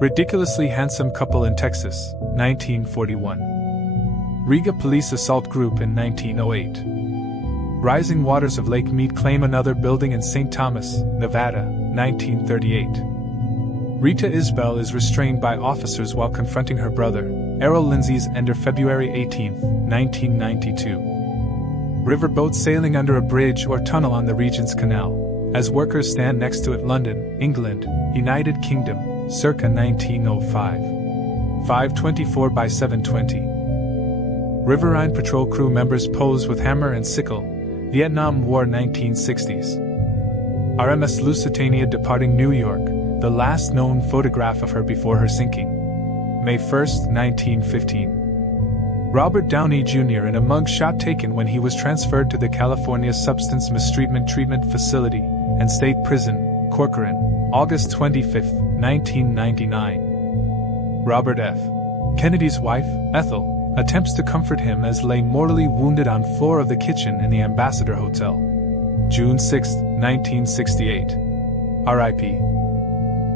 Ridiculously Handsome Couple in Texas, 1941. Riga Police Assault Group in 1908. Rising waters of Lake Mead claim another building in St. Thomas, Nevada, 1938. Rita Isbell is restrained by officers while confronting her brother, Errol Lindsay's ender February 18, 1992. Riverboat sailing under a bridge or tunnel on the Regent's Canal, as workers stand next to it. London, England, United Kingdom, circa 1905. 524 by 720. Riverine Patrol crew members pose with hammer and sickle, Vietnam War 1960s. RMS Lusitania departing New York, the last known photograph of her before her sinking. May 1, 1915. Robert Downey Jr. in a mug shot taken when he was transferred to the California Substance Mistreatment Treatment Facility and State Prison, Corcoran, August 25, 1999. Robert F. Kennedy's wife, Ethel, attempts to comfort him as lay mortally wounded on floor of the kitchen in the Ambassador Hotel. June 6, 1968. R.I.P.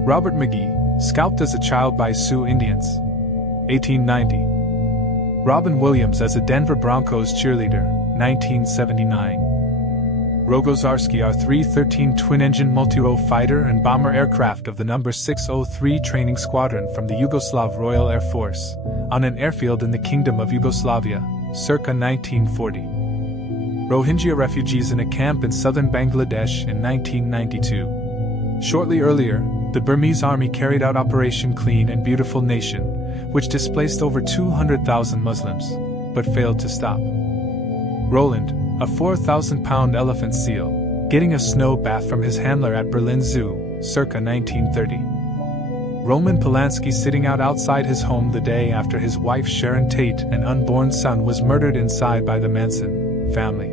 Robert McGee, scalped as a child by Sioux Indians. 1890. Robin Williams as a Denver Broncos cheerleader, 1979. Rogozarski R-313 twin-engine multi-role fighter and bomber aircraft of the No. 603 Training Squadron from the Yugoslav Royal Air Force, on an airfield in the Kingdom of Yugoslavia, circa 1940. Rohingya refugees in a camp in southern Bangladesh in 1992. Shortly earlier, the Burmese army carried out Operation Clean and Beautiful Nation, which displaced over 200,000 Muslims, but failed to stop. Roland, a 4,000-pound elephant seal, getting a snow bath from his handler at Berlin Zoo, circa 1930. Roman Polanski sitting out outside his home the day after his wife Sharon Tate and unborn son was murdered inside by the Manson family.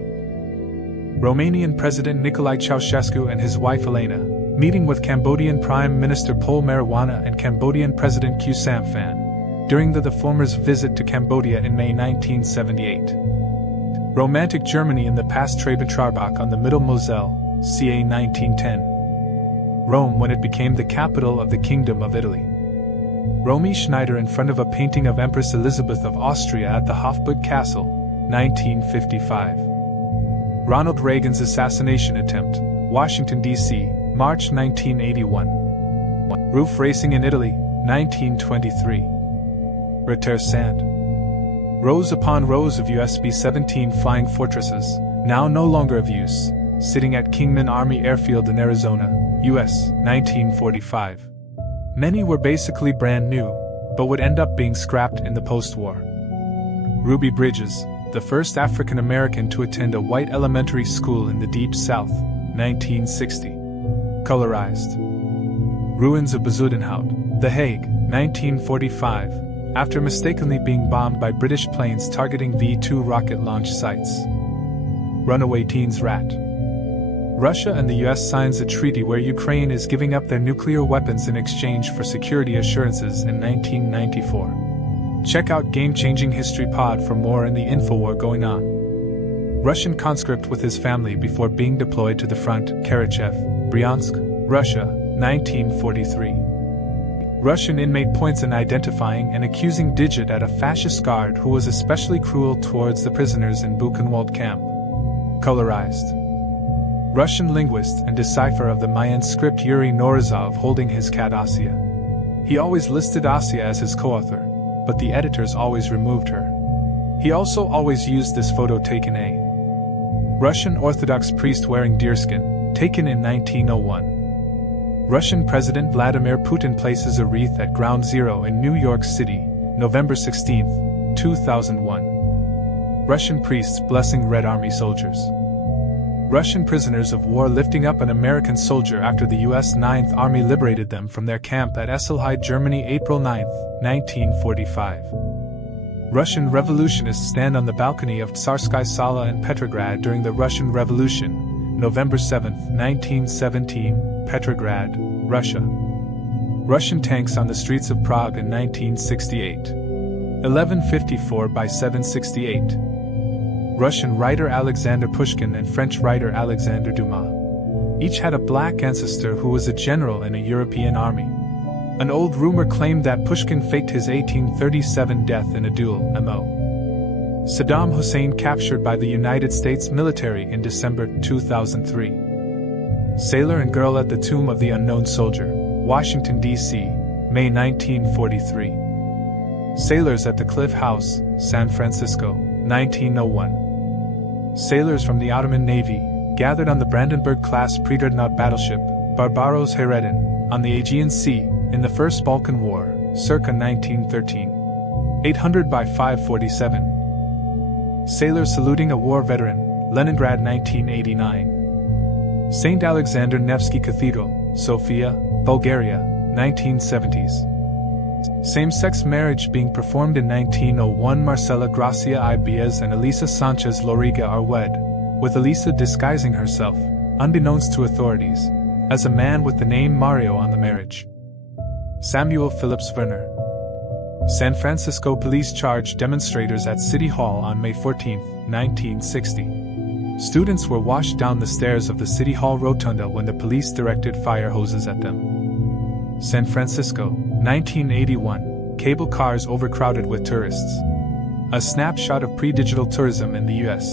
Romanian President Nicolae Ceausescu and his wife Elena, meeting with Cambodian Prime Minister Pol Marijuana and Cambodian President Khieu Samphan, during the former's visit to Cambodia in May 1978. Romantic Germany in the past Traben-Trarbach on the Middle Moselle, ca. 1910. Rome when it became the capital of the Kingdom of Italy. Romy Schneider in front of a painting of Empress Elizabeth of Austria at the Hofburg Castle, 1955. Ronald Reagan's assassination attempt, Washington, D.C., March 1981. Roof racing in Italy, 1923. Reter Sand. Rows upon rows of USB-17 flying fortresses, now no longer of use, sitting at Kingman Army Airfield in Arizona, U.S., 1945. Many were basically brand new, but would end up being scrapped in the post-war. Ruby Bridges, the first African American to attend a white elementary school in the Deep South, 1960. Colorized. Ruins of Bezuidenhout, The Hague, 1945, after mistakenly being bombed by British planes targeting V-2 rocket launch sites. Runaway teens rat. Russia and the US signs a treaty where Ukraine is giving up their nuclear weapons in exchange for security assurances in 1994. Check out Game Changing History Pod for more in the Infowar going on. Russian conscript with his family before being deployed to the front, Karachev, Bryansk, Russia, 1943. Russian inmate points an identifying and accusing digit at a fascist guard who was especially cruel towards the prisoners in Buchenwald camp. Colorized. Russian linguist and decipherer of the Mayan script Yuri Norizov holding his cat Asya. He always listed Asya as his co-author, but the editors always removed her. He also always used this photo taken a Russian Orthodox priest wearing deerskin, taken in 1901. Russian President Vladimir Putin places a wreath at Ground Zero in New York City, November 16, 2001. Russian priests blessing Red Army soldiers. Russian prisoners of war lifting up an American soldier after the U.S. 9th Army liberated them from their camp at Esselheide, Germany, April 9, 1945. Russian revolutionists stand on the balcony of Tsarskaya Sala in Petrograd during the Russian Revolution, November 7, 1917, Petrograd, Russia. Russian tanks on the streets of Prague in 1968. 1154 by 768. Russian writer Alexander Pushkin and French writer Alexandre Dumas. Each had a black ancestor who was a general in a European army. An old rumor claimed that Pushkin faked his 1837 death in a duel, MO. Saddam Hussein captured by the United States military in December 2003. Sailor and Girl at the Tomb of the Unknown Soldier, Washington, D.C., May 1943. Sailors at the Cliff House, San Francisco, 1901. Sailors from the Ottoman Navy gathered on the Brandenburg-class pre-dreadnought battleship, Barbaros Hayreddin, on the Aegean Sea, in the First Balkan War, circa 1913. 800 by 547. Sailors saluting a war veteran, Leningrad 1989. St. Alexander Nevsky Cathedral, Sofia, Bulgaria, 1970s. Same-sex marriage being performed in 1901. Marcela Gracia Ibáez and Elisa Sanchez Loriga are wed, with Elisa disguising herself, unbeknownst to authorities, as a man with the name Mario on the marriage. Samuel Phillips Werner. San Francisco police charged demonstrators at City Hall on May 14, 1960. Students were washed down the stairs of the City Hall rotunda when the police directed fire hoses at them. San Francisco, 1981, cable cars overcrowded with tourists. A snapshot of pre-digital tourism in the U.S.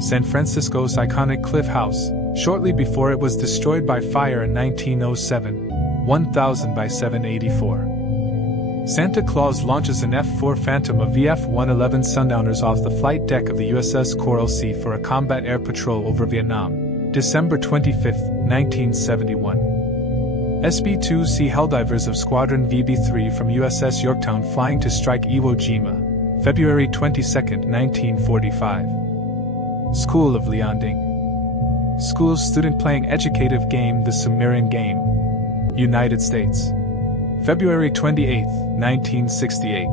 San Francisco's iconic Cliff House, shortly before it was destroyed by fire in 1907, 1000 by 784. Santa Claus launches an F-4 Phantom of VF-111 Sundowners off the flight deck of the USS Coral Sea for a combat air patrol over Vietnam, December 25, 1971. SB-2C Helldivers of Squadron VB-3 from USS Yorktown flying to strike Iwo Jima, February 22, 1945. School of Liangding. School's student playing educative game The Sumerian Game. United States. February 28, 1968.